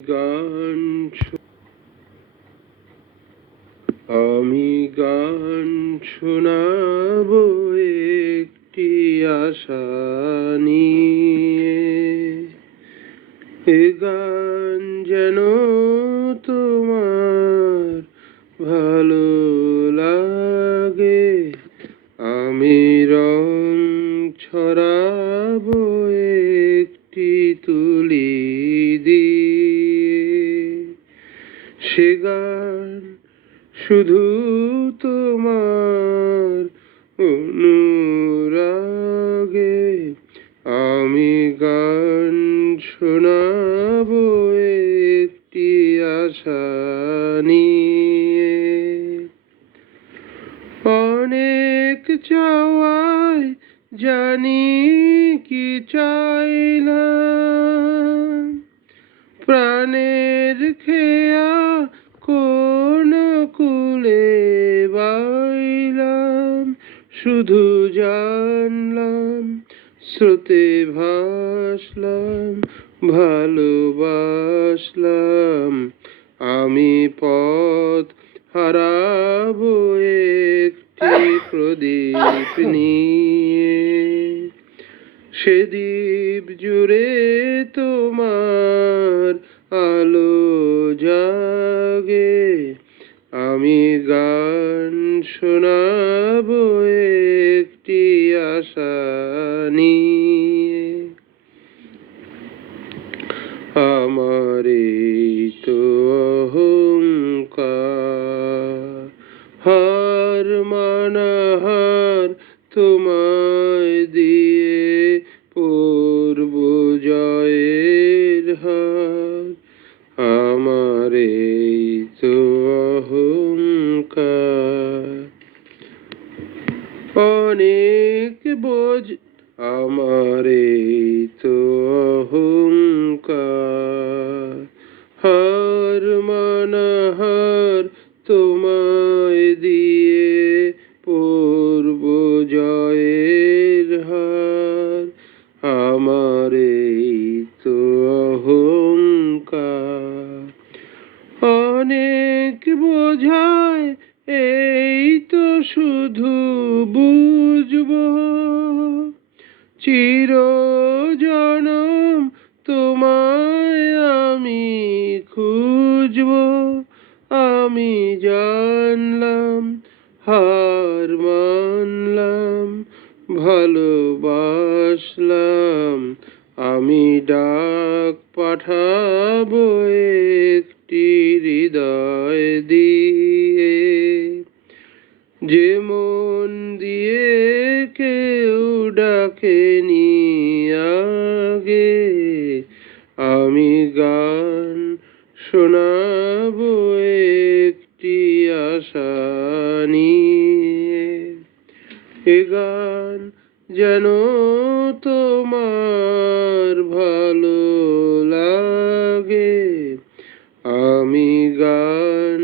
গান আমি গান শোনাবো একটি আশা নিয়ে। এ গান যেন তোমার ভালো লাগে। আমি রং ছড়াবো একটি তুলি দিয়ে। সে গান শুধু তোমার অনুরাগে। আমি গান শোনাবো একটি আশা নিয়ে। অনেক চাওয়ায় জানি কি চাইলাম, প্রাণের খেয়া কোন কুলে বাইলাম। শুধু জানলাম, স্রোতে ভাসলাম, ভালোবাসলাম। আমি পথ হারাবো একটি প্রদীপ নিয়ে। সে দ্বীপ জুড়ে তোমার আলো জাগে। আমি গান শোনাবো একটি আশা নিয়ে। আমার এই তো অহংকার, হার মানাহার তোমায় দিয়ে পরব জয়ের হার। আমার এই তো অহংকার, অনেক বোঝ। আমার এই তো অহংকার, হার মানাহার তোমায় দিয়ে পরব জয়ের হার। আমার এই তো অহংকার, অনেক বোঝায় এই তো শুধু বুঝবো। চিরজনম তোমায় আমি খুঁজবো। আমি জানলাম, হার মানলাম, ভালোবাসলাম। আমি ডাক পাঠাবো একটি হৃদয় দিয়ে। যে মন দিয়ে কেউ ডাকেনি আগে। আমি গান শোনাবো একটি আশা নিয়ে। এ গান যেন তোমার ভালো লাগে। আমি গান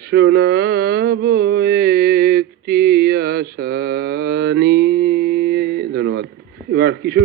শোনাবো একটি আশা নিয়ে। ধন্যবাদ। এবার কিশোর